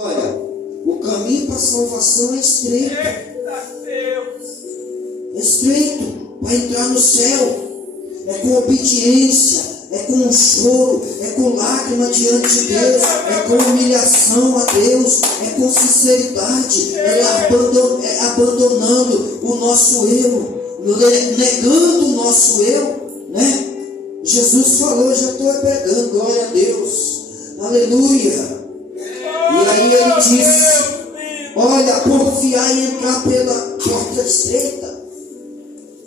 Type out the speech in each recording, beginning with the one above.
Olha, o caminho para a salvação é estreito. É estreito para entrar no céu. É com obediência, é com choro, é com lágrima diante de Deus, é com humilhação a Deus, é com sinceridade, é abandonando o nosso eu, negando o nosso eu, né? Jesus falou, já estou pregando, glória a Deus, aleluia. E aí ele disse, olha, porfiar e entrar pela porta estreita,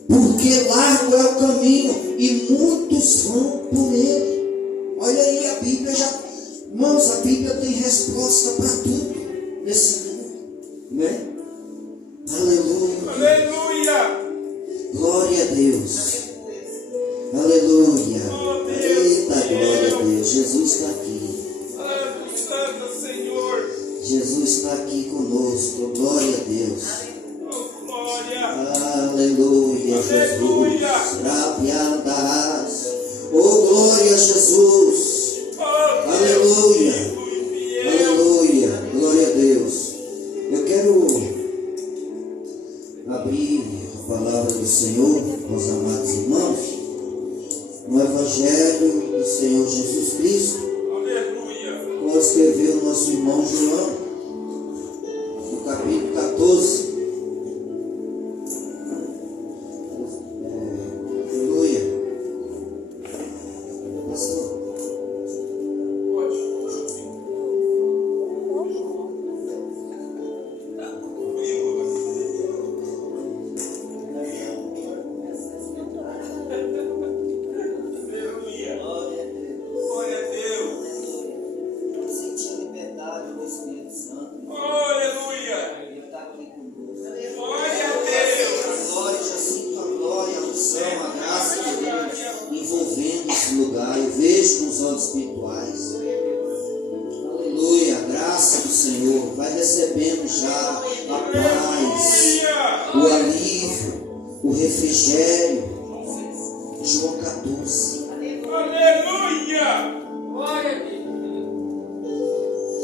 porque largo é o caminho e muitos vão por ele. Olha aí a Bíblia irmãos, a Bíblia tem resposta para tudo nesse mundo, né? Aleluia. Aleluia. Glória a Deus. Aleluia. Eita, glória a Deus. Jesus está aqui. Santo Senhor. Jesus está aqui conosco. Glória a Deus. Oh, glória. Aleluia, Jesus. Rabiadas. Oh, glória a Jesus. Aleluia. Aleluia. Glória a Deus. Eu quero abrir a palavra do Senhor, meus amados irmãos, no Evangelho do Senhor Jesus Cristo. Aleluia. Como escreveu o nosso irmão João, no capítulo 14. Aleluia. Pastor.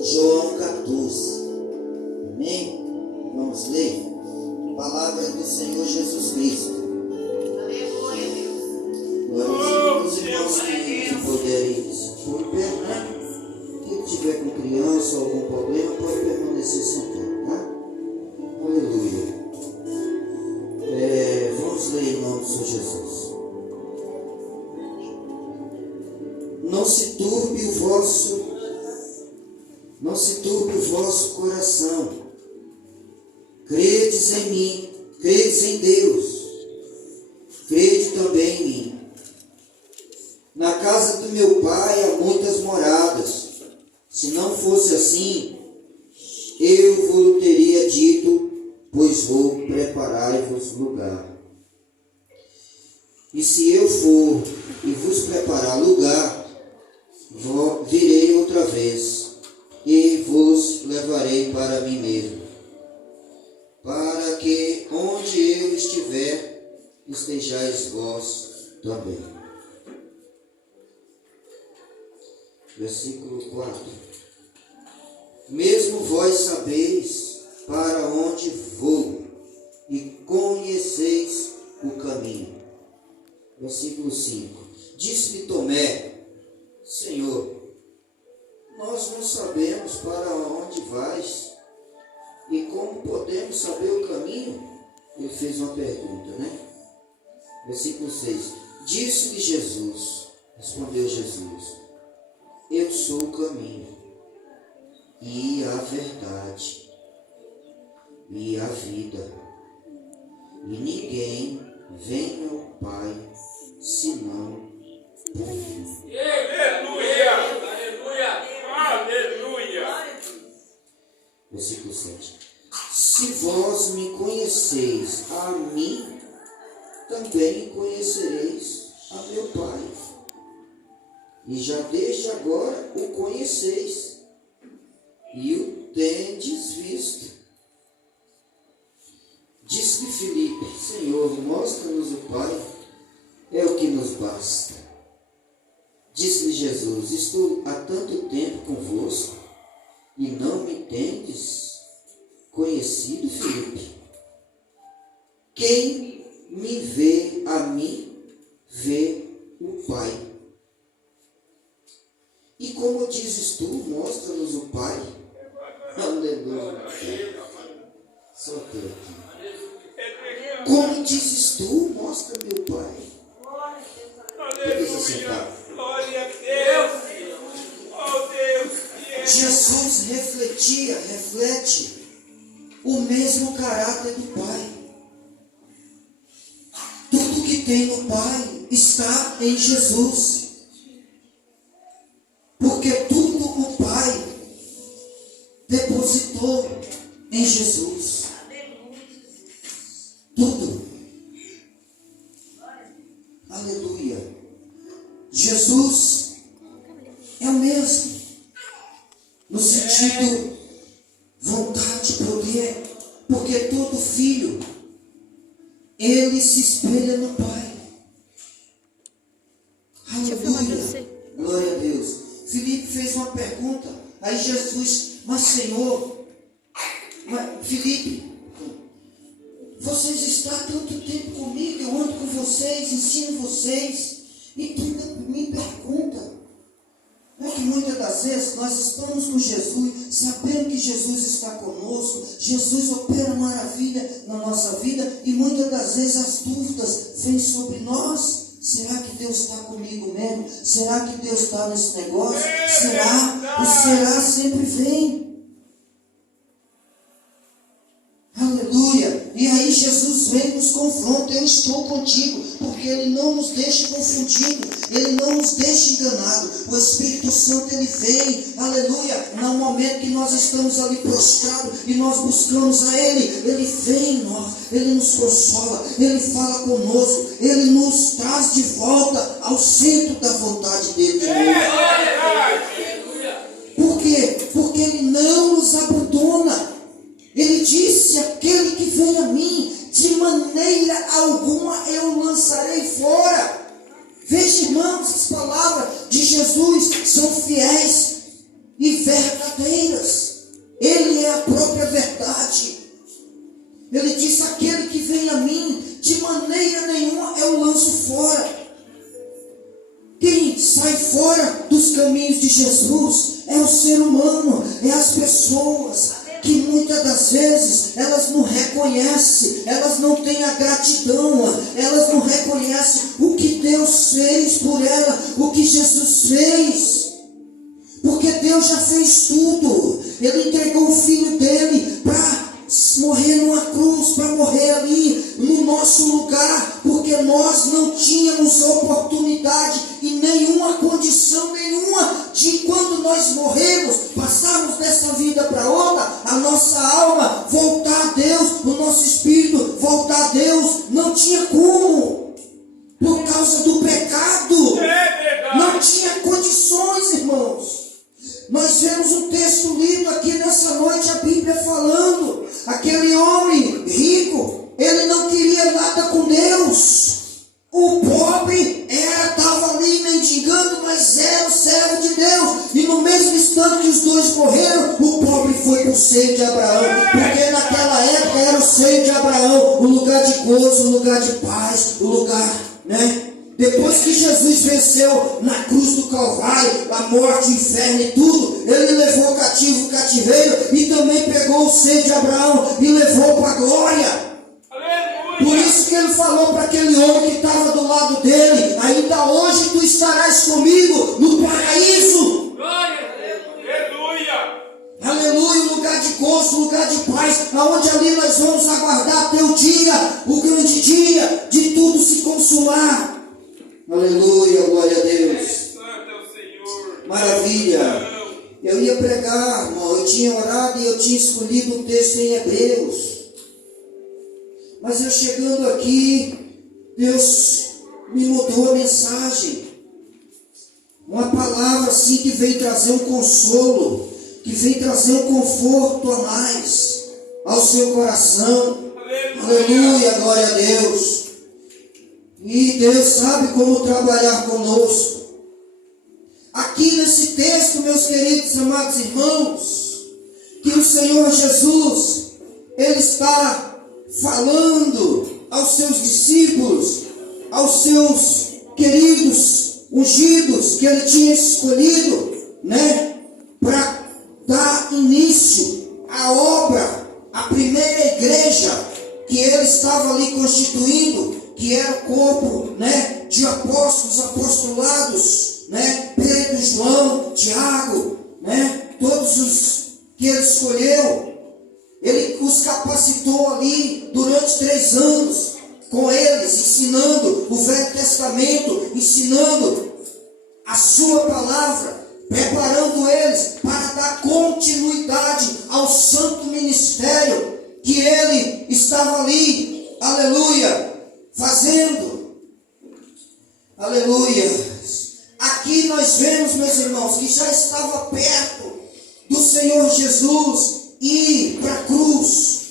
João 14. Amém? Vamos ler. Palavra do Senhor Jesus Cristo. Aleluia, Deus. Glória aos irmãos que puderem por pé, né? Quem tiver com criança ou algum problema pode permanecer sentado, tá? Aleluia. Vamos ler em nome do Senhor Jesus. Não se turbe o vosso coração. Credes em mim, credes em Deus, crede também em mim. Na casa do meu Pai há muitas moradas. Se não fosse assim, eu vos teria dito, pois vou preparar-vos lugar. E se eu for e vos preparar lugar, virei outra vez e vos levarei para mim mesmo, para que onde eu estiver, estejais vós também. Versículo 4. Mesmo vós sabeis para onde vou e conheceis o caminho. Versículo 5. Disse-lhe Tomé, Senhor, nós não sabemos para onde vais e como podemos saber o caminho? Ele fez uma pergunta, né? Versículo 6. Disse-lhe Jesus, respondeu Jesus, eu sou o caminho e a verdade e a vida, e ninguém vem ao Pai senão por mim. Aleluia. Aleluia. Versículo 7. Se vós me conheceis a mim, também conhecereis a meu Pai. E já desde agora o conheceis e o tendes visto. Disse-lhe Filipe, Senhor, mostra-nos o Pai, é o que nos basta. Disse-lhe Jesus, estou há tanto tempo convosco E não me tendes conhecido, Filipe? Quem me vê a mim, vê o Pai. E como dizes tu, mostra-nos o Pai. Aleluia. Só que aqui. Como dizes tu, mostra-me o Pai. Aleluia. Glória a Deus. Oh Deus. Jesus reflete o mesmo caráter do Pai. Tudo que tem no Pai está em Jesus. Porque tudo o Pai depositou em Jesus. Tudo. Aleluia. Jesus é o mesmo. No sentido vontade, poder. Porque todo filho, ele se espelha no Pai. Aleluia. Glória a Deus. Filipe fez uma pergunta. Aí Jesus, mas Senhor, Filipe, vocês estão há tanto tempo comigo, eu ando com vocês, ensino vocês, e tu me pergunta. Não é que muitas das vezes nós estamos com Jesus, sabendo que Jesus está conosco, Jesus opera maravilha na nossa vida, e muitas das vezes as dúvidas vêm sobre nós. Será que Deus está comigo mesmo? Será que Deus está nesse negócio? Será? O será sempre vem. Aleluia. E aí Jesus vem e nos confronta. Eu estou contigo. Porque Ele não nos deixa confundido. Ele não nos deixa enganado. O Espírito Santo, Ele vem. Aleluia. No momento que nós estamos ali prostrados e nós buscamos a Ele, Ele vem em nós. Ele nos consola. Ele fala conosco. Ele nos traz de volta ao centro da vontade dEle. Por quê? Porque Ele não nos abandona. Ele disse: aquele que vem a mim, de maneira alguma eu o lançarei fora. Veja, irmãos, as palavras de Jesus são fiéis e verdadeiras. Ele é a própria verdade. Ele disse: aquele que vem a mim, de maneira nenhuma eu o lanço fora. Quem sai fora dos caminhos de Jesus é o ser humano, é as pessoas que muitas das vezes elas não reconhecem, elas não têm a gratidão, elas não reconhecem o que Deus fez por ela, o que Jesus fez. Porque Deus já fez tudo. Ele entregou o Filho dele para morrer numa cruz, para morrer ali no nosso lugar, porque nós não tínhamos oportunidade e nenhuma condição nenhuma de, quando nós morremos, passarmos dessa vida para outra, a nossa alma voltar a Deus, o nosso espírito voltar a Deus. Não tinha como, por causa do pecado. Não tinha condições, irmãos. Nós vemos um texto lido aqui nessa noite, a Bíblia falando. Aquele homem rico, ele não queria nada com Deus. O pobre estava ali mendigando, mas era o servo de Deus. E no mesmo instante que os dois morreram, o pobre foi para o seio de Abraão. Porque naquela época era o seio de Abraão, o lugar de gozo, o lugar de paz, o lugar, né? Depois que Jesus venceu na cruz do Calvário, a morte, o inferno e tudo, Ele levou cativo o cativeiro e também pegou o seio de Abraão e levou para a glória. Por isso que Ele falou para aquele homem que estava do lado dele: ainda hoje tu estarás comigo no paraíso. Aleluia, lugar de gozo, lugar de paz, aonde ali nós vamos aguardar até o dia, o grande dia de tudo se consumar. Aleluia, glória a Deus. Maravilha. Eu ia pregar, irmão, eu tinha orado e eu tinha escolhido um texto em Hebreus. Mas eu chegando aqui, Deus me mudou a mensagem. Uma palavra assim que veio trazer um consolo, que veio trazer um conforto a mais ao seu coração. Aleluia, glória a Deus. E Deus sabe como trabalhar conosco. Aqui nesse texto, meus queridos amados irmãos, Senhor Jesus, Ele está falando aos seus discípulos, aos seus queridos ungidos que Ele tinha escolhido, né, para dar início à obra, à primeira igreja que Ele estava ali constituindo, que era o corpo, né, de apóstolos, apostolados, né, Pedro, João, Tiago, né, todos os que Ele escolheu. Ele os capacitou ali durante 3 anos com eles, ensinando o Velho Testamento, ensinando a sua palavra, preparando eles para dar continuidade ao santo ministério que Ele estava ali, aleluia, fazendo. Aleluia. Aqui nós vemos, meus irmãos, que já estava perto do Senhor Jesus ir para a cruz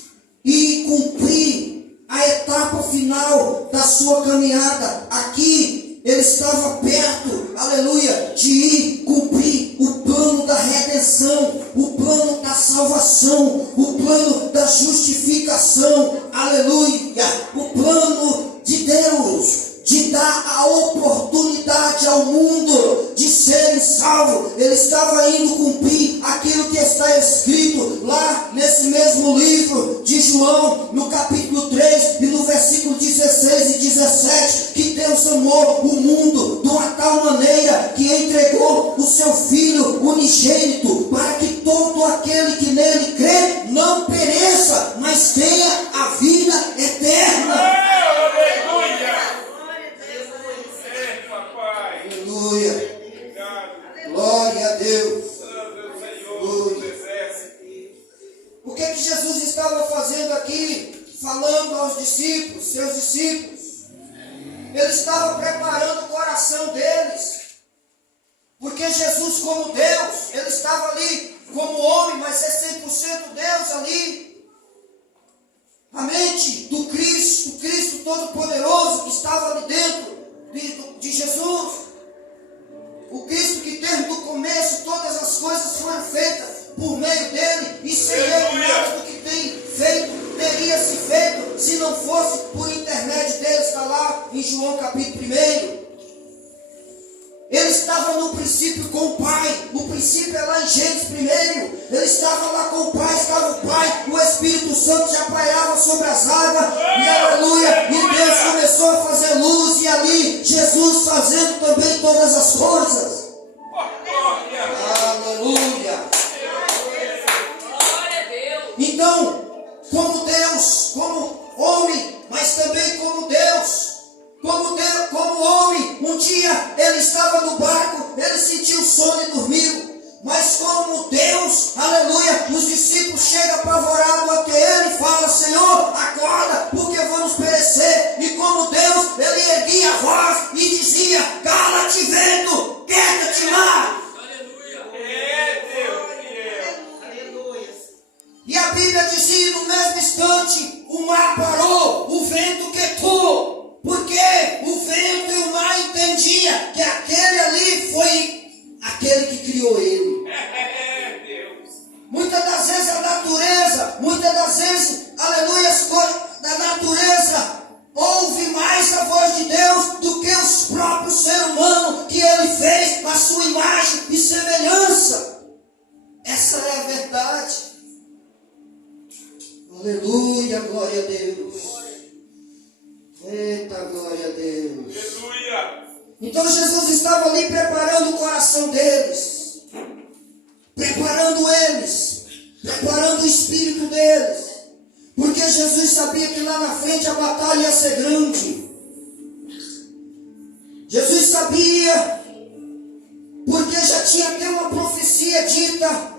e cumprir a etapa final da sua caminhada. Aqui ele estava perto, aleluia, de ir cumprir o plano da redenção, o plano da salvação, o plano da justificação, aleluia, o plano de Deus de dar a oportunidade ao mundo de serem salvos. Ele estava indo cumprir aquilo que está escrito lá nesse mesmo livro de João, no capítulo 3 e no versículo 16 e 17, que Deus amou o mundo de uma tal maneira que entregou o seu Filho unigênito, para que todo aquele que nele crê não pereça, mas tenha a vida eterna. Aleluia. Glória a Deus. O que Jesus estava fazendo aqui? Falando aos discípulos, seus discípulos. Ele estava preparando o coração deles. Porque Jesus, como Deus, Ele estava ali como homem, mas é 100% Deus ali. A mente do Cristo Todo-Poderoso que estava ali dentro de Jesus. O Cristo que desde o começo todas as coisas foram feitas por meio dele, e sem ele nada do que tem feito teria se feito se não fosse por intermédio dele. Está lá em João capítulo 1. Ele estava no princípio com o Pai. O princípio é lá em Gênesis 1. Ele estava lá com o Pai, estava o Pai, o Espírito Santo já pairava sobre as águas, e aleluia, e Deus começou a fazer luz, e ali Jesus fazendo também todas as coisas. Aleluia. Então, como Deus, como homem, mas também como Deus, como homem, um dia ele estava no barco, ele sentiu sono e dormiu. Mas como Deus, aleluia, os discípulos chegam apavorados até ele e falam: Senhor, acorda, porque vamos perecer. E como Deus, ele erguia a voz e dizia: cala-te, vento, quieta-te, mar. E a Bíblia dizia: no mesmo instante, o mar parou, o vento quietou. Porque o vento e o mar entendiam que aquele ali foi aquele que criou ele. Muitas das vezes a natureza, muitas das vezes, aleluia, as coisas da natureza ouve mais a voz de Deus do que os próprios seres humanos que ele fez a sua imagem e semelhança. Essa é a verdade. Aleluia, glória a Deus. Eita, glória a Deus. Aleluia. Então Jesus estava ali preparando o coração deles, preparando eles, preparando o espírito deles, porque Jesus sabia que lá na frente a batalha ia ser grande. Jesus sabia, porque já tinha até uma profecia dita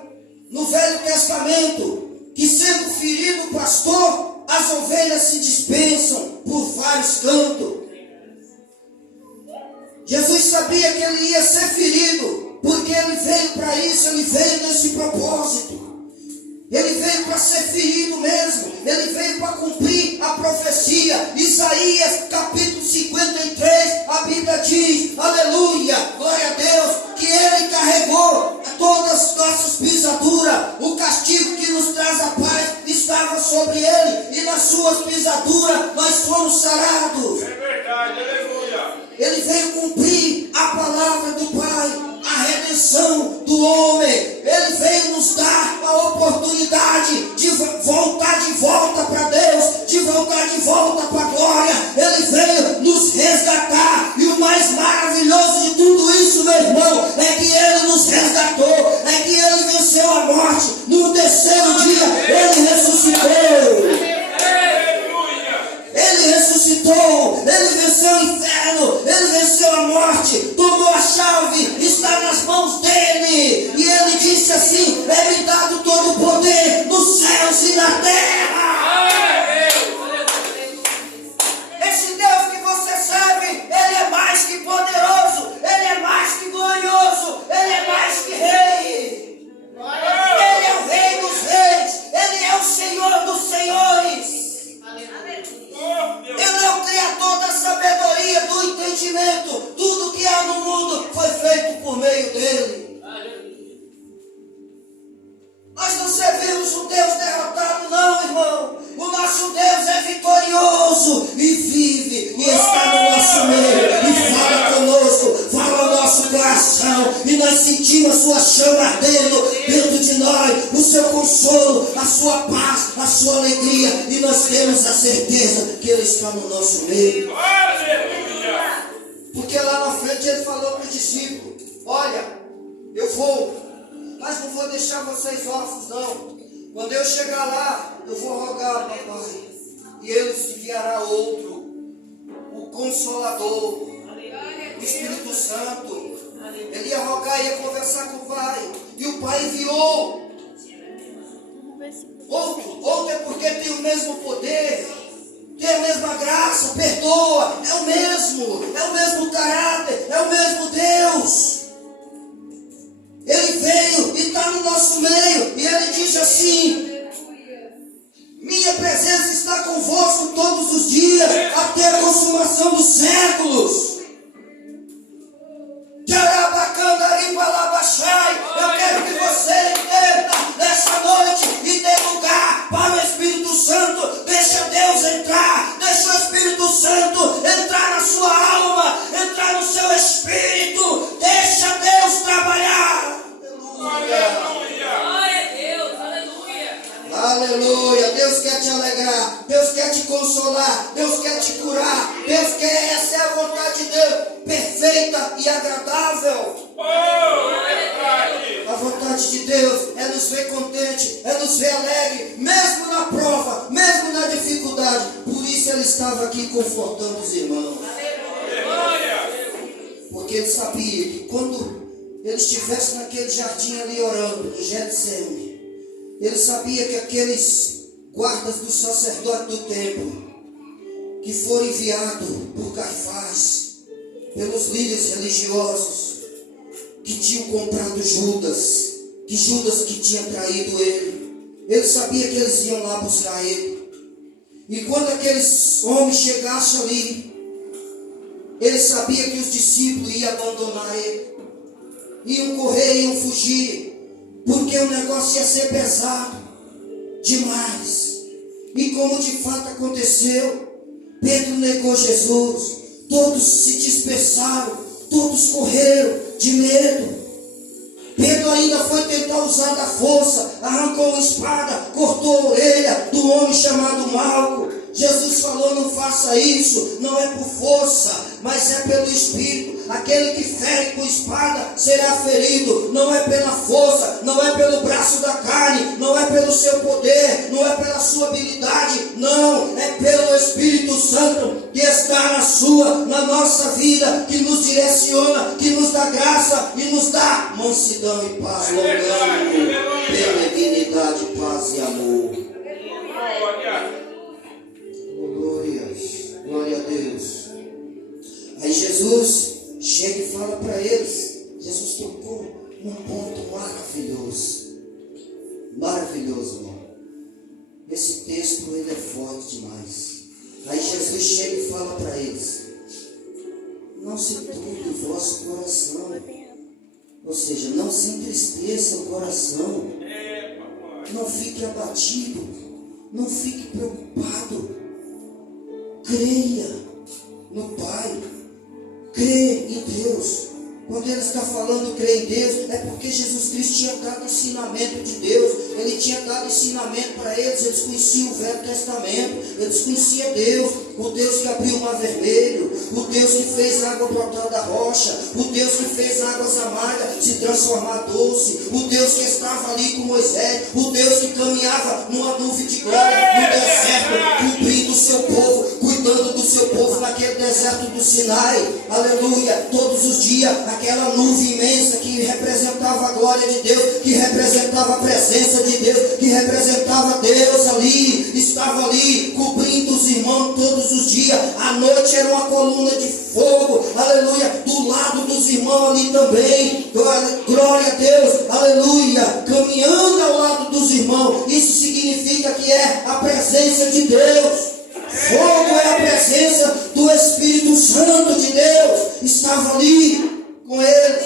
no Velho Testamento, que sendo ferido o pastor, as ovelhas se dispensam por vários cantos. Jesus sabia que ele ia ser ferido, porque ele veio para isso, ele veio nesse propósito. Ele veio para ser ferido mesmo, ele veio para cumprir a profecia. Isaías capítulo 53, a Bíblia diz, aleluia, glória a Deus, que ele carregou todas as nossas pisaduras, o castigo que nos traz sobre ele, e nas suas pisaduras nós fomos sarados. É verdade, aleluia. Ele veio cumprir a palavra do Pai, a redenção do homem. Ele veio nos dar a oportunidade de voltar de volta para Deus, de voltar de volta para a glória. Ele veio nos resgatar. E o mais maravilhoso de tudo isso, meu irmão, é que ele nos resgatou, é que ele venceu a morte. No terceiro dia, ele ressuscitou. Ele ressuscitou, ele venceu o inferno, ele venceu a morte, tomou a chave, está nas mãos dele. E ele disse assim: é-me dado todo o poder nos céus e na terra. Esse Deus que você serve, ele é mais que poderoso, ele é mais que glorioso, ele é mais que rei. Ele é o rei dos reis, ele é o Senhor dos senhores. Ele é o Criador da sabedoria, do entendimento. Tudo que há no mundo foi feito por meio dele. Nós não servimos um Deus derrotado, não, irmão. O nosso Deus é vitorioso e vive e está no nosso meio e fala conosco, fala ao nosso coração, e nós sentimos a sua chama ardendo dentro de nós, o seu consolo, a sua paz, a sua alegria, e nós temos a certeza que ele está no nosso meio. Porque lá na frente ele falou para os discípulos: olha, eu vou, mas não vou deixar vocês órfãos, não. Quando eu chegar lá, eu vou rogar ao Papai, e ele enviará outro, o Consolador, o Espírito Santo. Ele ia rogar, ia conversar com o Pai, e o Pai enviou outro é porque tem o mesmo poder, tem a mesma graça, perdoa, é o mesmo caráter, é o mesmo Deus. Ele veio e está no nosso meio, e ele diz assim: minha presença está convosco todos os dias, até a consumação dos séculos. Eu quero que você entenda nessa noite e dê lugar para o Espírito Santo. Deixa Deus entrar, deixa o Espírito Santo entrar na sua alma, entrar no seu espírito. Deixa Deus trabalhar. Aleluia. Deus quer te alegrar, Deus quer te consolar, Deus quer te curar. Deus quer, essa é a vontade de Deus, perfeita e agradável. A vontade de Deus é nos ver contente, é nos ver alegre, mesmo na prova, mesmo na dificuldade. Por isso ele estava aqui confortando os irmãos. Porque ele sabia que quando ele estivesse naquele jardim ali orando, no Getsemane, ele sabia que aqueles guardas do sacerdote do templo, que foram enviados por Caifás, pelos líderes religiosos, que tinham comprado Judas, que tinha traído ele sabia que eles iam lá buscar ele. E quando aqueles homens chegassem ali, ele sabia que os discípulos iam abandonar ele, iam correr, iam fugir, porque o negócio ia ser pesado demais. E como de fato aconteceu, Pedro negou Jesus, todos se dispersaram, todos correram de medo. Pedro ainda foi tentar usar da força, arrancou uma espada, cortou a orelha do homem chamado Malco. Jesus falou: não faça isso, não é por força, mas é pelo Espírito. Aquele que fere com espada será ferido, não é pela força, não é pelo braço da carne, não é pelo seu poder, não é pela sua habilidade, não, é pelo Espírito Santo que está na nossa vida, que nos direciona, que nos dá graça e nos dá mansidão e paz, longânimo, benignidade, paz e amor. Glória a Deus. Aí Jesus chega e fala para eles. Jesus tocou um ponto maravilhoso, irmão. Esse texto ele é forte demais. Aí Jesus chega e fala para eles: não se turbe o vosso coração, ou seja, não se entristeça o coração, não fique abatido. Não fique preocupado. Creia no Pai. Creia em Deus. Quando ele está falando crer em Deus, é porque Jesus Cristo tinha dado ensinamento de Deus. Ele tinha dado ensinamento para eles. Eles conheciam o Velho Testamento. Eles conheciam Deus. O Deus que abriu o mar vermelho. O Deus que fez água brotar da rocha. O Deus que fez águas amargas se transformar doce. O Deus que estava ali com Moisés. O Deus que caminhava numa nuvem de glória no deserto, cumprindo o seu povo, cuidando do seu povo naquele deserto do Sinai. Aleluia. Todos os dias, aquela nuvem imensa que representava a glória de Deus, que representava a presença de Deus, que representava Deus ali, estava ali cobrindo os irmãos todos os dias. À noite era uma coluna de fogo, aleluia, do lado dos irmãos ali também. Glória a Deus, aleluia, caminhando ao lado dos irmãos. Isso significa que é a presença de Deus. Fogo é a presença do Espírito Santo de Deus. Estava ali com eles.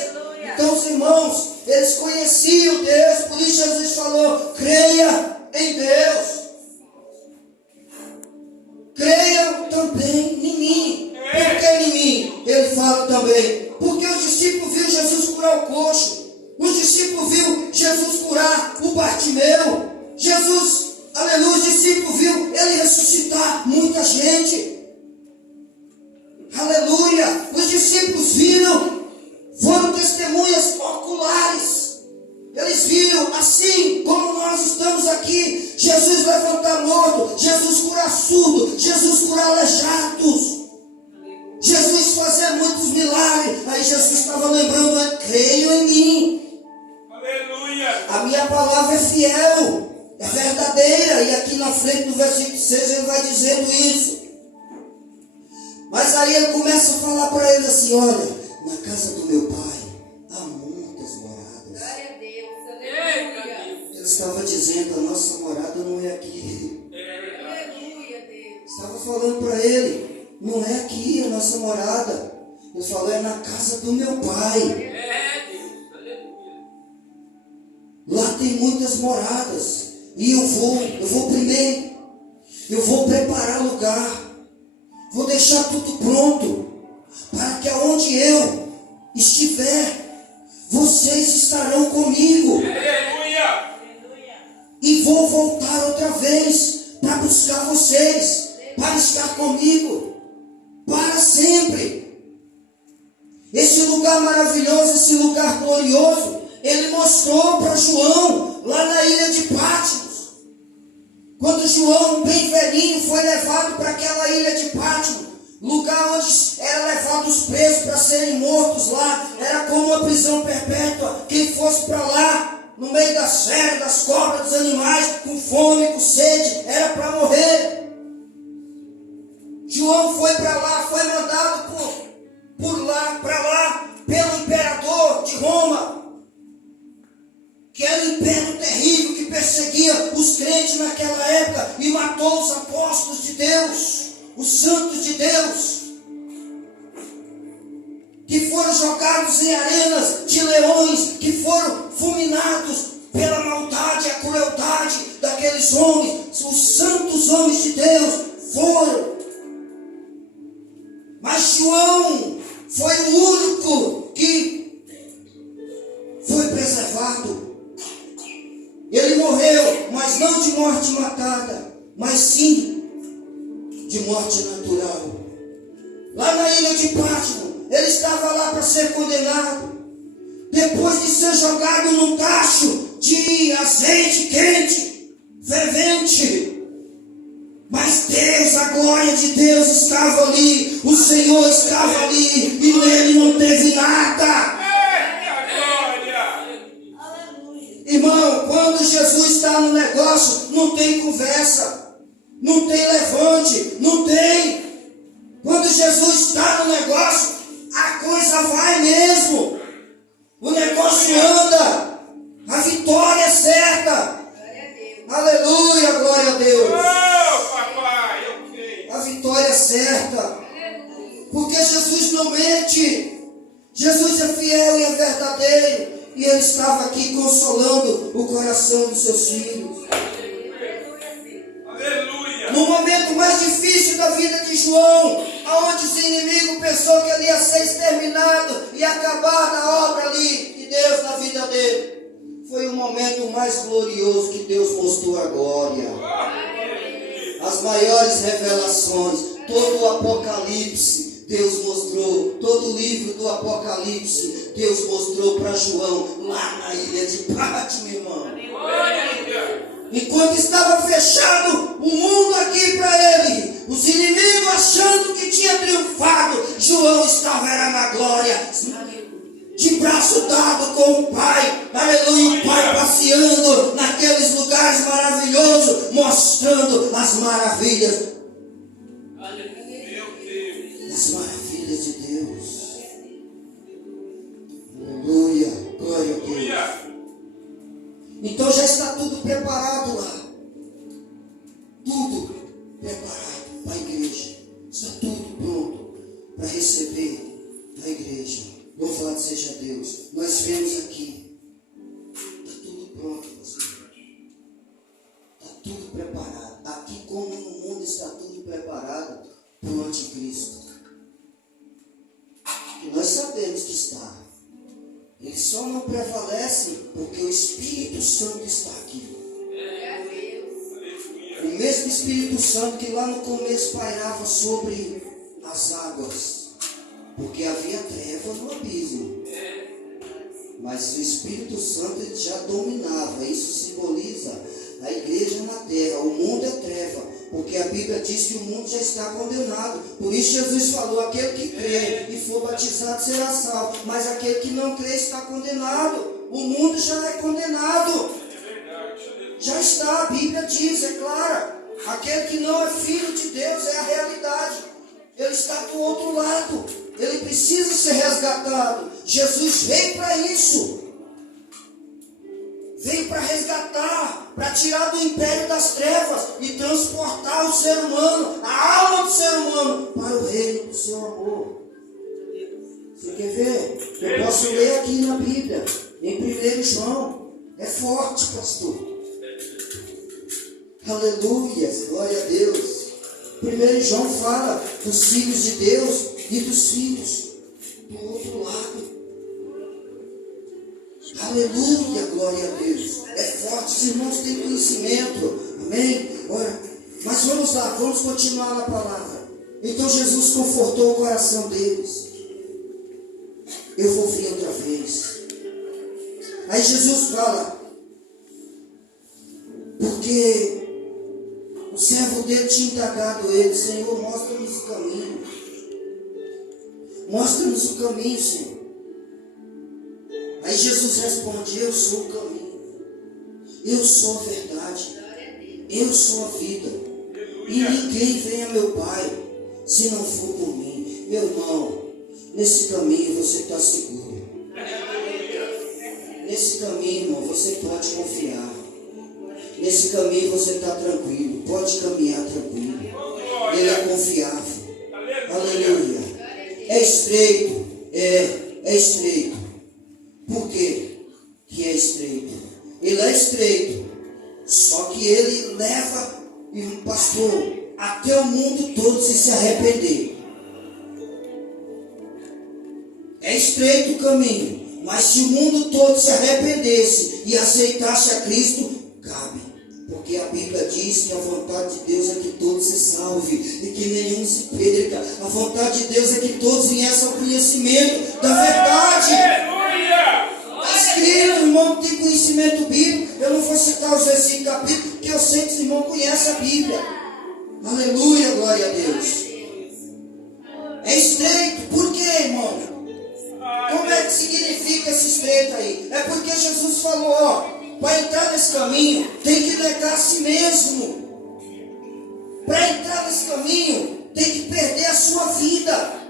Então os irmãos, eles conheciam Deus. Por isso Jesus falou: creia em Deus. Creiam também em mim. Por que em mim? Ele fala também. Porque os discípulos viram Jesus curar o coxo. Os discípulos viram Jesus curar o Bartimeu. Jesus, aleluia, os discípulos viram ele ressuscitar muita gente. Aleluia. Os discípulos viram, foram testemunhas oculares. Eles viram, assim como nós estamos aqui, Jesus levantar morto, Jesus curar surdo, Jesus curar aleijados, Jesus fazer muitos milagres. Aí Jesus estava lembrando: creio em mim. Aleluia. A minha palavra é fiel, é verdadeira. E aqui na frente do versículo 6 ele vai dizendo isso. Mas aí ele começa a falar para eles assim: olha, na casa do meu pai há muitas moradas. Glória a Deus. Aleluia. Ele estava dizendo: a nossa morada não é aqui. Aleluia, Deus. Estava falando para ele: não é aqui a nossa morada. Ele falou: é na casa do meu pai. Lá tem muitas moradas. E eu vou primeiro. Eu vou preparar lugar. Vou deixar tudo pronto, para que aonde eu estiver, vocês estarão comigo. Aleluia. E vou voltar outra vez para buscar vocês, para estar comigo para sempre. Esse lugar maravilhoso, esse lugar glorioso, ele mostrou para João lá na ilha de Patmos. Quando João, bem velhinho, foi levado para aquela ilha de Patmos, lugar onde eram levados os presos para serem mortos lá, era como uma prisão perpétua. Quem fosse para lá, no meio das feras, das cobras, dos animais, com fome, com sede, era para morrer. João foi para lá, foi mandado para lá, pelo imperador de Roma, que era um império terrível que perseguia os crentes naquela época e matou os apóstolos de Deus, os santos de Deus, que foram jogados em arenas de leões, que foram fulminados pela maldade e a crueldade daqueles homens. Os santos homens de Deus foram. Mas João foi o único que foi preservado. Ele morreu, mas não de morte matada, mas sim de morte natural. Lá na ilha de Patmos, ele estava lá para ser condenado. Depois de ser jogado num tacho de azeite quente, fervente. Mas Deus, a glória de Deus estava ali, o Senhor estava ali, e nele não teve nada. Irmão, quando Jesus está no negócio, não tem conversa, não tem levante, não tem. Quando Jesus está no negócio, a coisa vai mesmo. O negócio anda, a vitória é certa. Aleluia, glória a Deus. Oh, papai, eu creio. A vitória é certa. Porque Jesus não mente. Jesus é fiel e é verdadeiro. E ele estava aqui consolando o coração dos seus filhos. João, aonde os inimigos pensou que ele ia ser exterminado e acabar a obra ali de Deus na vida dele. Foi o momento mais glorioso que Deus mostrou a glória. As maiores revelações, todo o Apocalipse, Deus mostrou, todo o livro do Apocalipse, Deus mostrou para João, lá na ilha de Patmos, meu irmão. Enquanto estava fechado o mundo aqui para ele, os inimigos achando que tinha triunfado, João estava era na glória, de braço dado com o Pai, aleluia, o Pai passeando naqueles lugares maravilhosos, mostrando as maravilhas. As maravilhas de Deus. Aleluia, glória a Deus. Então já está tudo preparado lá. Tudo preparado para a igreja. Está tudo pronto para receber a igreja. Louvado seja Deus. Nós vemos aqui. Está tudo pronto, pastor. Está tudo preparado. Aqui como no mundo está tudo preparado para o anticristo. E nós sabemos que está. Ele só não prevalece porque o Espírito Santo está aqui. O mesmo Espírito Santo que lá no começo pairava sobre as águas. Porque havia treva no abismo. Mas o Espírito Santo ele já dominava. Isso simboliza a igreja na terra. O mundo é treva. Porque a Bíblia diz que o mundo já está condenado. Por isso Jesus falou, aquele que crê e for batizado será salvo. Mas aquele que não crê está condenado. O mundo já é condenado. Já está, a Bíblia diz, é clara. Aquele que não é filho de Deus é a realidade. Ele está do outro lado. Ele precisa ser resgatado. Jesus veio para isso. Veio para resgatar, para tirar do império das trevas e transportar o ser humano, a alma do ser humano, para o reino do seu amor. Você quer ver? Eu posso ler aqui na Bíblia, em 1 João. É forte, pastor. Aleluia, glória a Deus. 1 João fala dos filhos de Deus e dos filhos do outro lado. Aleluia, glória a Deus. É forte, os irmãos têm conhecimento. Amém? Ora, mas vamos lá, vamos continuar na palavra. Então Jesus confortou o coração deles. Eu vou vir outra vez. Aí Jesus fala, porque o servo dele tinha indagado ele, Senhor, mostra-nos o caminho. Mostra-nos o caminho, Senhor. Aí Jesus responde, eu sou o caminho, eu sou a verdade, eu sou a vida, e ninguém vem a meu Pai, se não for por mim. Meu irmão, nesse caminho você está seguro, nesse caminho, irmão, você pode confiar, nesse caminho você está tranquilo, pode caminhar tranquilo, ele é confiável. Aleluia. É estreito, é estreito. Por quê que é estreito? Ele é estreito, só que ele leva, pastor, até o mundo todo se arrepender. É estreito o caminho, mas se o mundo todo se arrependesse e aceitasse a Cristo, cabe. Porque a Bíblia diz que a vontade de Deus é que todos se salvem e que nenhum se perca. A vontade de Deus é que todos viessem ao conhecimento da verdade. Escrito, irmão que tem conhecimento bíblico, eu não vou citar os versículos capítulos, porque eu sei que os irmãos conhecem a Bíblia. Aleluia, glória a Deus. É estreito, por quê, irmão? Como é que significa esse estreito aí? É porque Jesus falou, ó, para entrar nesse caminho, tem que negar a si mesmo. Para entrar nesse caminho, tem que perder a sua vida.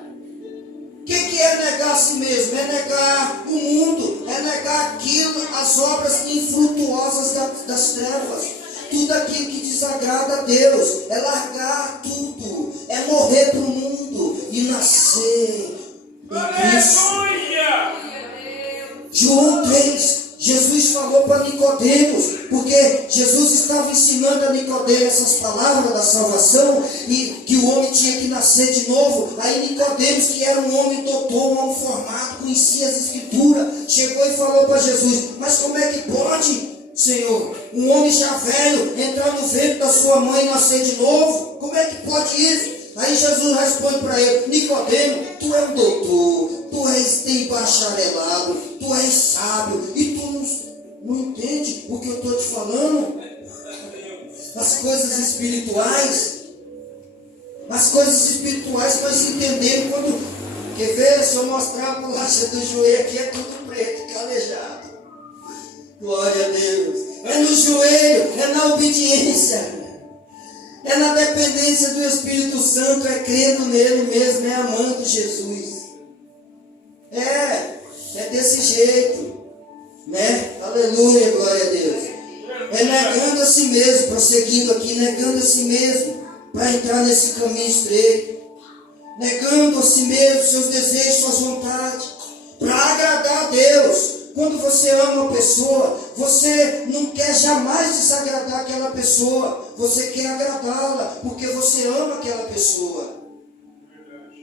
O que é negar a si mesmo? É negar o mundo, é negar aquilo, as obras infrutuosas das trevas, tudo aquilo que desagrada a Deus, é largar tudo, é morrer para o mundo e nascer em Cristo. João 3, Jesus falou para Nicodemos, porque Jesus estava ensinando a Nicodemos essas palavras da salvação e que o homem tinha que nascer de novo. Aí Nicodemos, que era um homem doutor, um homem formado, conhecia as escrituras, chegou e falou para Jesus: mas como é que pode, Senhor, um homem já velho entrar no ventre da sua mãe e nascer de novo? Como é que pode isso? Aí Jesus responde para ele: Nicodemo, tu é um doutor, tem bacharelado, tu és sábio e tu não entende o que eu estou te falando? As coisas espirituais nós entendemos quando. Quer ver? Se eu mostrar a bolacha do joelho aqui, é tudo preto, calejado. Glória a Deus. É no joelho, é na obediência. É na dependência do Espírito Santo, é crendo nele mesmo, é amando Jesus. É desse jeito, né? Aleluia, glória a Deus. É negando a si mesmo, prosseguindo aqui, negando a si mesmo, para entrar nesse caminho estreito. Negando a si mesmo, seus desejos, suas vontades, para agradar a Deus. Quando você ama uma pessoa, você não quer jamais desagradar aquela pessoa. Você quer agradá-la, porque você ama aquela pessoa.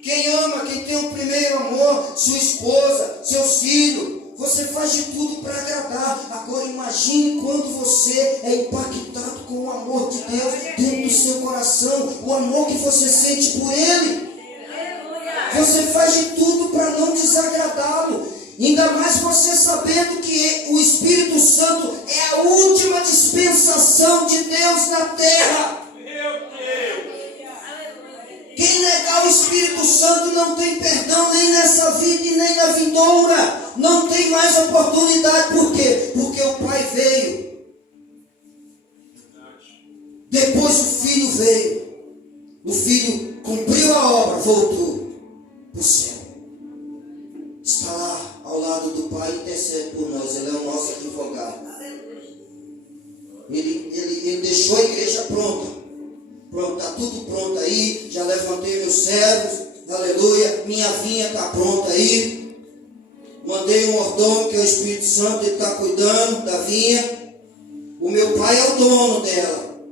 Quem ama, quem tem o primeiro amor, sua esposa, seus filhos, você faz de tudo para agradar. Agora imagine quando você é impactado com o amor de Deus dentro do seu coração, o amor que você sente por Ele. Você faz de tudo para não desagradá-lo. Ainda mais você sabendo que o Espírito Santo é a última dispensação de Deus na terra. Meu Deus. Quem negar o Espírito Santo não tem perdão nem nessa vida e nem na vindoura. Não tem mais oportunidade. Por quê? Porque o Pai veio. Depois o Filho veio. O Filho cumpriu a obra, voltou para o céu. Está lá ao lado do Pai, intercede por nós. Ele é o nosso advogado. Ele deixou a igreja pronta. Pronto, está tudo pronto aí. Já levantei meus servos. Aleluia. Minha vinha está pronta aí. Mandei um mordomo, que é o Espírito Santo. Ele está cuidando da vinha. O meu Pai é o dono dela.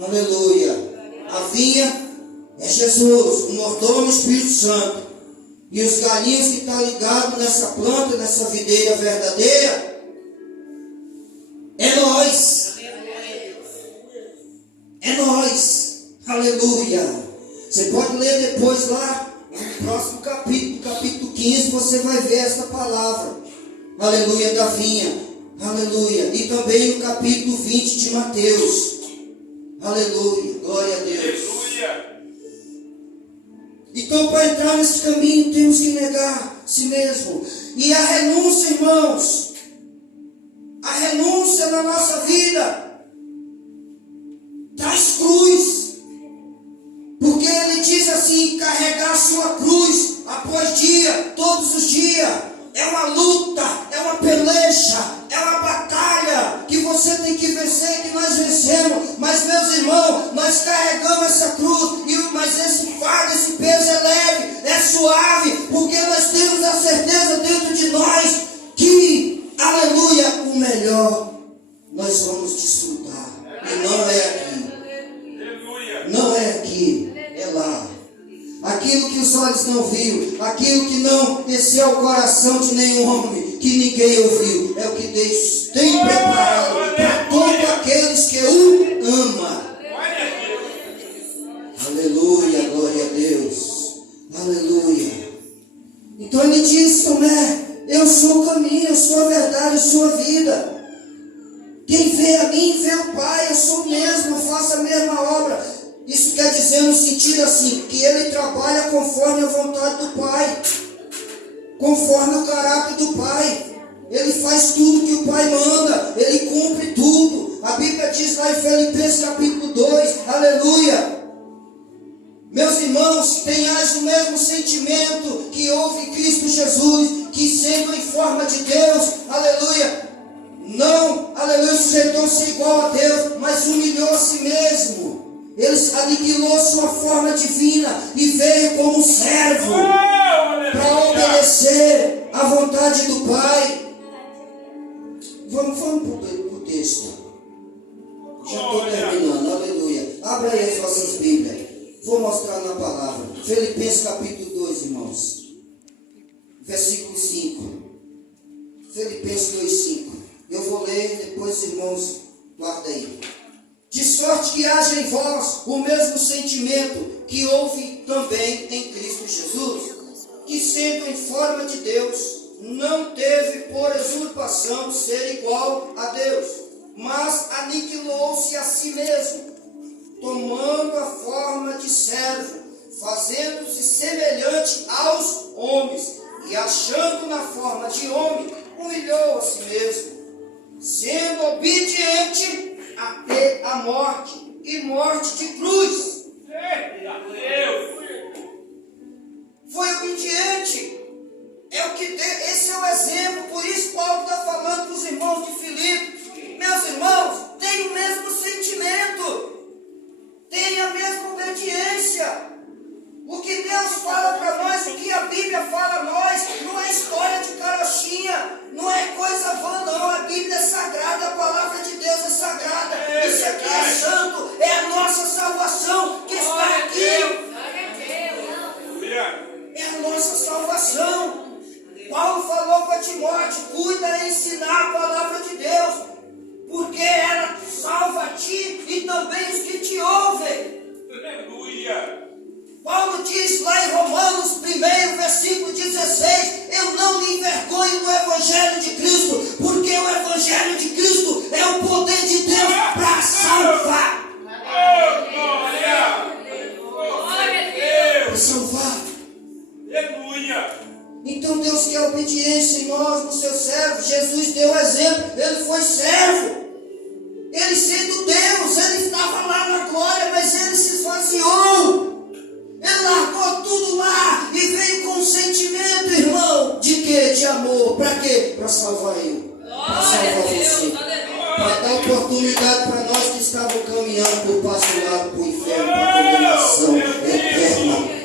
Aleluia. A vinha é Jesus. O mordomo é o Espírito Santo. E os galinhos que estão ligados nessa planta, nessa videira verdadeira, é nós. É nós. Aleluia. Você pode ler depois lá, no próximo capítulo 15, você vai ver essa palavra. Aleluia, da vinha. Aleluia. E também no capítulo 20 de Mateus. Aleluia. Glória a Deus. Aleluia. Então, para entrar nesse caminho, temos que negar a si mesmo. E a renúncia, irmãos, a renúncia na nossa vida traz cruz. Porque ele diz assim: carregar sua cruz após dia, todos os dias. É uma luta, é uma peleja, é uma batalha que você tem que vencer, que nós vencemos. Mas, meus irmãos, nós carregamos essa cruz, mas esse fardo, esse peso é leve, é suave, porque nós temos a certeza dentro de nós que, aleluia, o melhor nós vamos desfrutar. E não é aqui. Aleluia. Não é aqui, é lá. Aquilo que os olhos não viram, aquilo que não desceu ao coração de nenhum homem, que ninguém ouviu, é o que Deus tem preparado para todos aqueles que o amam. Aleluia, glória a Deus. Aleluia. Então ele diz: Tomé, eu sou o caminho, eu sou a verdade, eu sou a vida. Quem vê a mim, vê o Pai. Eu sou o mesmo, eu faço a mesma obra. Isso quer dizer no sentido assim, que ele trabalha conforme a vontade do Pai, conforme o caráter do Pai. Ele faz tudo que o Pai manda, ele cumpre tudo. A Bíblia diz lá em Filipenses capítulo 2, aleluia. Meus irmãos, tenhais o mesmo sentimento que houve em Cristo Jesus, que sendo em forma de Deus, aleluia, não, aleluia, sujeitou-se igual a Deus, mas humilhou a si mesmo. Ele aniquilou sua forma divina e veio como servo para obedecer à vontade do Pai. Abra aí as vossas Bíblias. Vou mostrar na palavra. Filipenses capítulo 2, irmãos. Versículo 5. Filipenses 2, 5. Eu vou ler, depois, irmãos, guarda aí. De sorte que haja em vós o mesmo sentimento que houve também em Cristo Jesus, que sendo em forma de Deus, não teve por usurpação ser igual a Deus, mas aniquilou-se a si mesmo, tomando a forma de servo, fazendo-se semelhante aos homens, e achando na forma de homem, humilhou a si mesmo, sendo obediente até a morte, e morte de cruz. Foi obediente. Esse é o exemplo. Por isso Paulo está falando para os irmãos de Filipe: meus irmãos, tenham o mesmo sentimento, tenham a mesma obediência. O que Deus fala para nós, o que a Bíblia fala a nós, não é história de carochinha, não é coisa vã, não. A Bíblia é sagrada, a palavra de Deus é sagrada. Isso aqui é santo, é a nossa salvação que está aqui. É a nossa salvação. Paulo falou para Timóteo: cuida em ensinar a palavra de Deus, porque ela salva a ti e também os que te ouvem. Aleluia. Paulo diz lá em Romanos 1, versículo 16: eu não me envergonho do Evangelho de Cristo, porque o Evangelho de Cristo é o poder de Deus para salvar. Para salvar. Aleluia. Então Deus quer obediência em nós, no seu servo. Jesus deu exemplo, ele foi servo. Ele sendo Deus, ele estava lá na glória, mas ele se esvaziou. Ele largou tudo lá e veio com um sentimento, irmão, de quê? De amor. Para quê? Para salvar eu. Para salvar você. Para dar oportunidade para nós que estavam caminhando por passo largo, para o inferno, para a condenação eterna.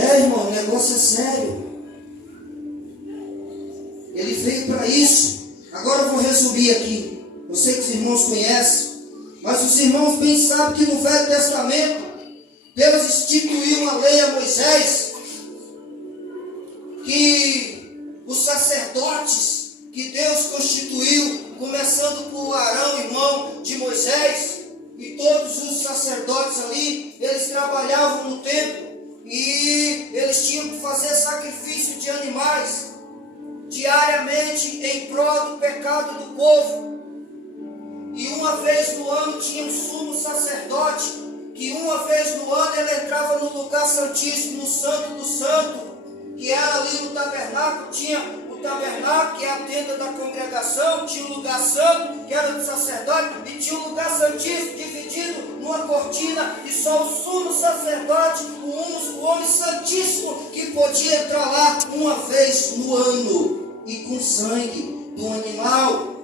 É, irmão, o negócio é sério. Ele veio para isso. Agora eu vou resumir aqui. Eu sei que os irmãos conhecem, mas os irmãos bem sabem que no Velho Testamento Deus instituiu uma lei a Moisés, que os sacerdotes que Deus constituiu, começando por Arão, irmão de Moisés, e todos os sacerdotes ali, eles trabalhavam no templo, e eles tinham que fazer sacrifício de animais, diariamente, em prol do pecado do povo. E uma vez no ano tinha um sumo sacerdote, que uma vez no ano ele entrava no lugar santíssimo, no santo do santo, que era ali no tabernáculo. Tinha o tabernáculo, que é a tenda da congregação, tinha o lugar santo, que era do sacerdote, e tinha o lugar santíssimo, dividido numa cortina, e só o sumo sacerdote, o homem santíssimo, que podia entrar lá uma vez no ano, e com sangue do animal.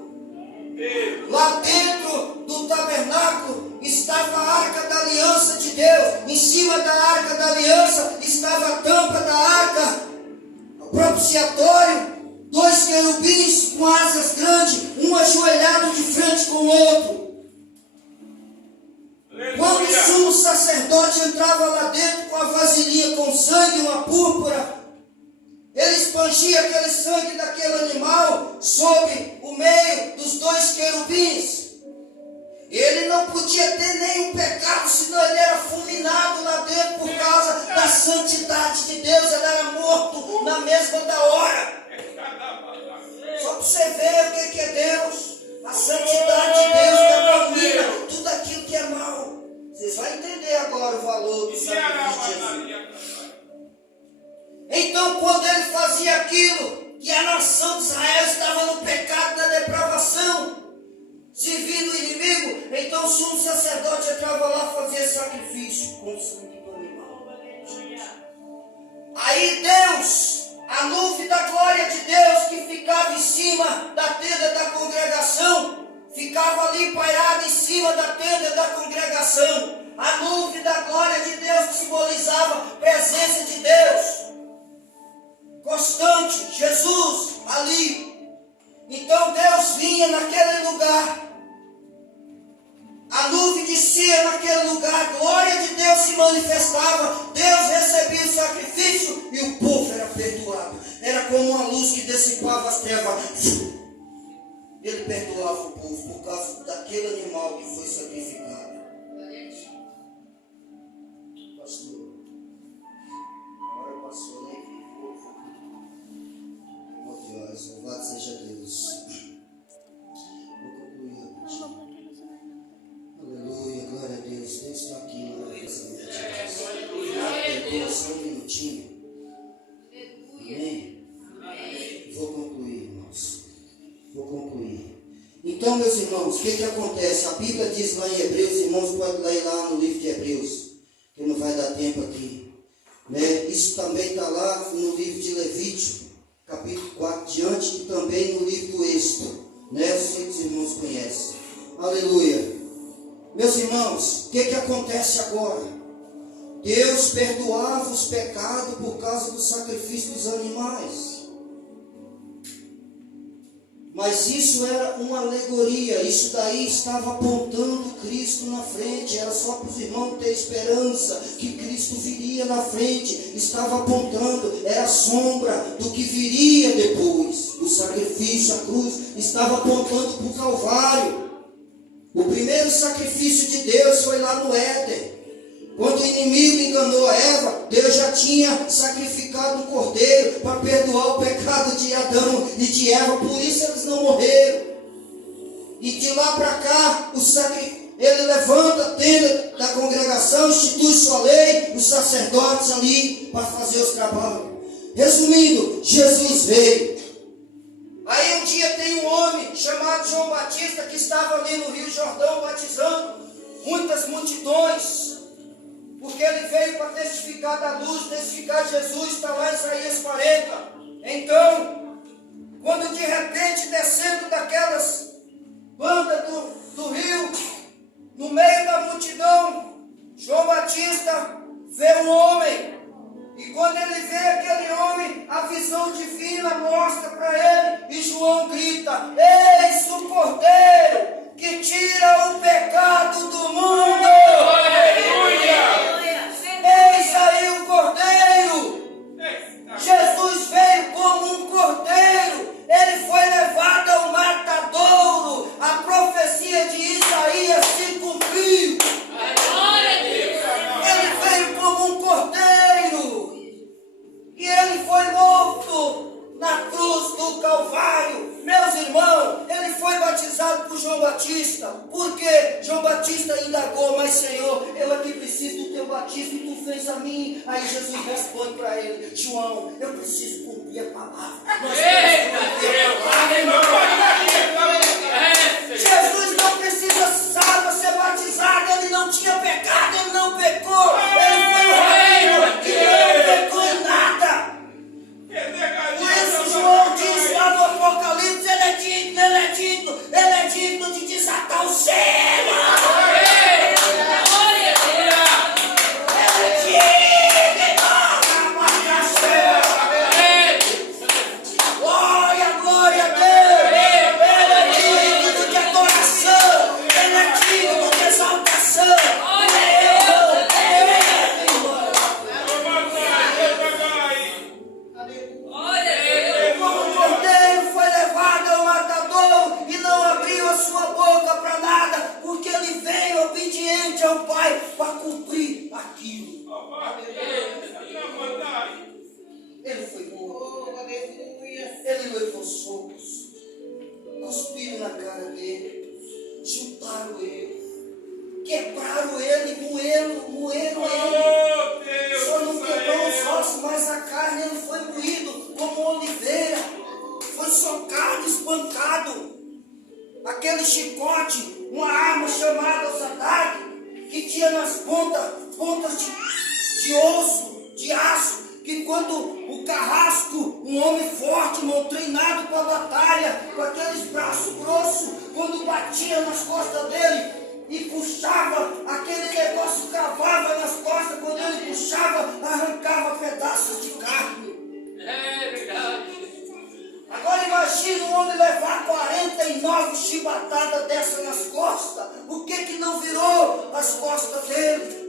Lá dentro do tabernáculo estava a arca da aliança de Deus. Em cima da arca da aliança estava a tampa da arca, o propiciatório, 2 querubins com asas grandes, um ajoelhado de frente com o outro. Quando o sumo sacerdote entrava lá dentro com a vasilhinha com sangue, uma púrpura, ele expandia aquele sangue daquele animal sobre o meio dos 2 querubins. Ele não podia ter nenhum pecado, senão ele era fulminado lá dentro por causa da santidade de Deus. Ele era morto na mesma da hora. Só para você ver o que é Deus. A santidade de Deus que abomina tudo aquilo que é mal. Vocês vão entender agora o valor do sacrifício de Jesus. Então, quando ele fazia aquilo, que a nação de Israel estava no pecado, na depravação, servindo o inimigo, então o sumo sacerdote entrava lá fazer sacrifício com o sangue do animal. Aí Deus, a nuvem da glória de Deus que ficava em cima da tenda da congregação, ficava ali pairada em cima da tenda da congregação. A nuvem da glória de Deus que simbolizava a presença de Deus constante, Jesus ali. Então Deus vinha naquele lugar. A a nuvem descia naquele lugar, a glória de Deus se manifestava, Deus recebia o sacrifício e o povo era perdoado. Era como uma luz que dissipava as trevas. Ele perdoava o povo por causa daquele animal que foi sacrificado. Pastor, a hora passou, né? 9 horas, louvado seja Deus. Vou concluir. Aleluia, glória a Deus. Deus está aqui na presença de Deus. Deus, só um minutinho. Amém? Vou concluir, irmãos. Vou concluir. Então, meus irmãos, o que acontece? A Bíblia diz lá em Hebreus, irmãos, pode ler lá no livro de Hebreus, que não vai dar tempo aqui. Né? Isso também está lá no livro de Levítico, capítulo 4 diante, e também no livro do Êxodo. Né? Eu sei que os irmãos conhecem. Aleluia. Meus irmãos, o que acontece agora? Deus perdoava os pecados por causa do sacrifício dos animais. Mas isso era uma alegoria, isso daí estava apontando Cristo na frente, era só para os irmãos ter esperança que Cristo viria na frente, estava apontando, era sombra do que viria depois. O sacrifício, a cruz, estava apontando para o Calvário. O primeiro sacrifício de Deus foi lá no Éden. Quando o inimigo enganou a Eva, Deus já tinha sacrificado um cordeiro para perdoar o pecado de Adão e de Eva, por isso eles não morreram. E de lá para cá, ele levanta a tenda da congregação, institui sua lei, os sacerdotes ali para fazer os trabalhos. Resumindo, Jesus veio. Aí um dia tem um homem chamado João Batista que estava ali no Rio Jordão batizando muitas multidões. Porque ele veio para testificar da luz, testificar Jesus, está lá em Isaías 40. Então, quando de repente descendo daquelas bandas do rio, no meio da multidão, João Batista vê um homem. E quando ele vê aquele homem, a visão divina mostra para ele, e João grita: eis o Cordeiro que tira o pecado do mundo. Aleluia! Eis aí o Cordeiro. Jesus veio como um cordeiro. Ele foi levado ao matadouro. A profecia de Isaías se cumpriu. Ele veio como um cordeiro. E ele foi morto na cruz do Calvário. Meus irmãos, ele foi batizado por João Batista. Porque João Batista indagou: mas Senhor, eu aqui preciso do teu batismo e tu fez a mim. Aí Jesus responde para ele: João, eu preciso cumprir a palavra. Jesus não precisa ser batizado. Ele não tinha pecado, ele não pecou. Ele foi o rei que não pecou em nada. Por isso João diz lá no Apocalipse: ele é digno de desatar o selo. Glória a Deus. Ele é digno de adoração. Ele é digno de exaltação. Sua boca para nada, porque ele veio obediente ao Pai para cumprir aquilo. Ele foi morto. Ele levou socos, cuspiram na cara dele, chutaram ele, quebraram ele, moeram ele. Só não quebrou os ossos, mas a carne ele foi moído como oliveira, foi socado, espancado. Aquele chicote, uma arma chamada Zadag, que tinha nas pontas de osso, de aço, que quando o carrasco, um homem forte, não treinado para a batalha, com aqueles braços grossos, quando batia nas costas dele e puxava, aquele negócio cravava nas costas, quando ele puxava, arrancava pedaços de carne. É verdade. Agora imagine um homem levar 49 chibatadas dessa nas costas. O que não virou nas costas dele.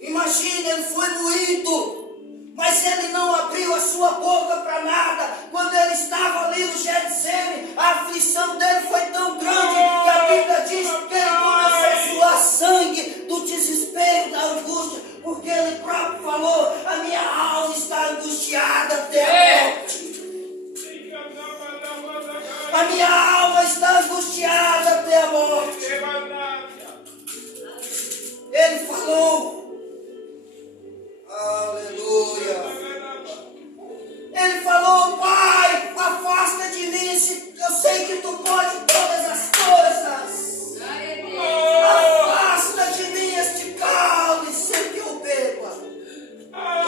Imagina, ele foi moído, mas ele não abriu a sua boca para nada. Quando ele estava ali no Getsemane, a aflição dele foi tão grande que a Bíblia diz que ele começou a suar sangue do desespero, da angústia, porque ele próprio falou: a minha alma está angustiada até a morte. A minha alma está angustiada até a morte. Ele falou, aleluia. Ele falou: Pai, afasta de mim, eu sei que tu pode todas as coisas. Afasta de mim este cálice sem que eu beba.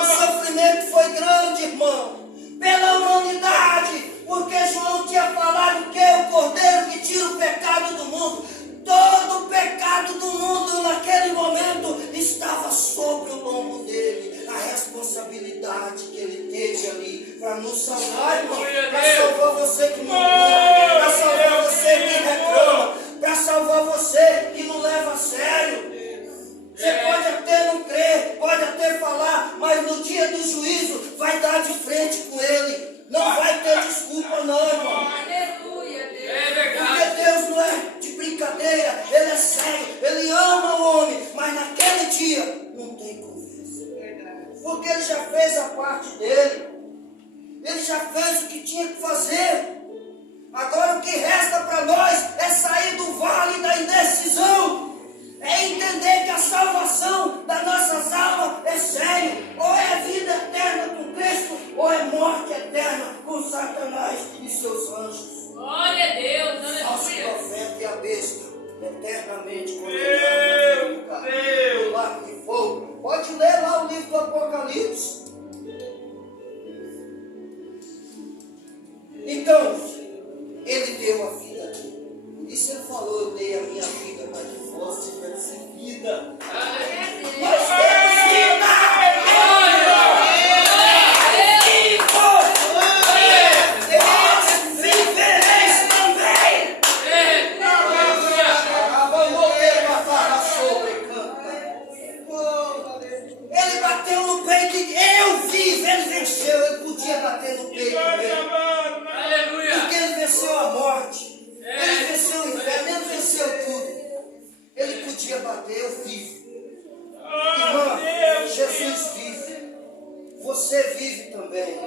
O sofrimento foi grande, irmão, pela humanidade, porque João tinha falado que é o Cordeiro que tira o pecado do mundo. Todo o pecado do mundo naquele momento estava sobre o lombo dele. A responsabilidade que ele teve ali para nos salvar, irmão, para salvar você que não ama, para salvar você que reclama, para salvar você que não leva a sério. Você pode até não crer, pode até falar, mas no dia do juízo vai dar de frente com ele. Não vai ter desculpa não, irmão. Aleluia, Deus. Porque Deus não é de brincadeira, Ele é sério, Ele ama o homem, mas naquele dia não tem conversa. Porque Ele já fez a parte dele, Ele já fez o que tinha que fazer. Agora o que resta para nós é sair do vale da indecisão. É entender que a salvação das nossas almas é sério. Ou é vida eterna com Cristo, ou é morte eterna com Satanás e seus anjos. Glória a Deus, Falso aleluia. profeta e a besta, eternamente condenado no lago de fogo. Pode ler lá o livro do Apocalipse. Então, ele deu a vida dele. Por isso ele falou: eu dei a minha vida para que vós tivesse vida. Nós temos vida! Vivereis também! Ele bateu no peito e eu vivo, ele venceu. Ele podia bater no peito dele, porque ele venceu a morte, ele venceu o inferno, ele venceu tudo. Ele podia bater: eu vivo. Irmão, Jesus vive. Você vive também.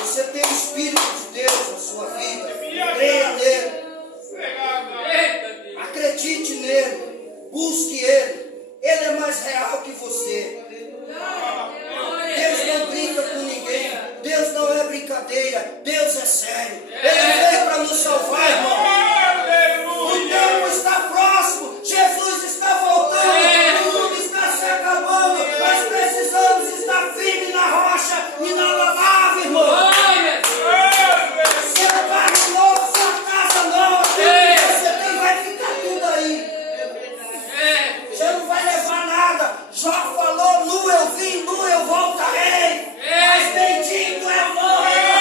Você tem o Espírito de Deus na sua vida. Creia nele. Acredite nele. Busque ele. Ele é mais real que você. Deus não brinca com ninguém. Deus não é brincadeira. Deus é sério. Ele veio para nos salvar, irmão. O tempo está próximo. Jesus está voltando. O mundo está se acabando. Nós precisamos estar firmes na rocha e na palavra, irmão. Seu carro novo, sua casa nova, você tem, vai ficar tudo aí. Você não vai levar nada. Jó falou: nu eu vim, nu eu voltarei. Mas bendito é o nome do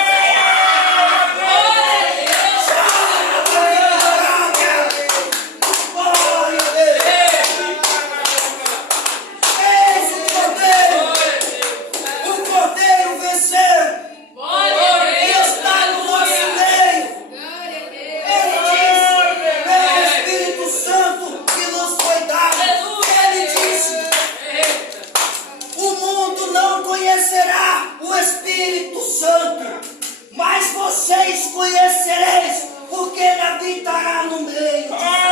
vocês conhecereis, porque ele habitará no meio de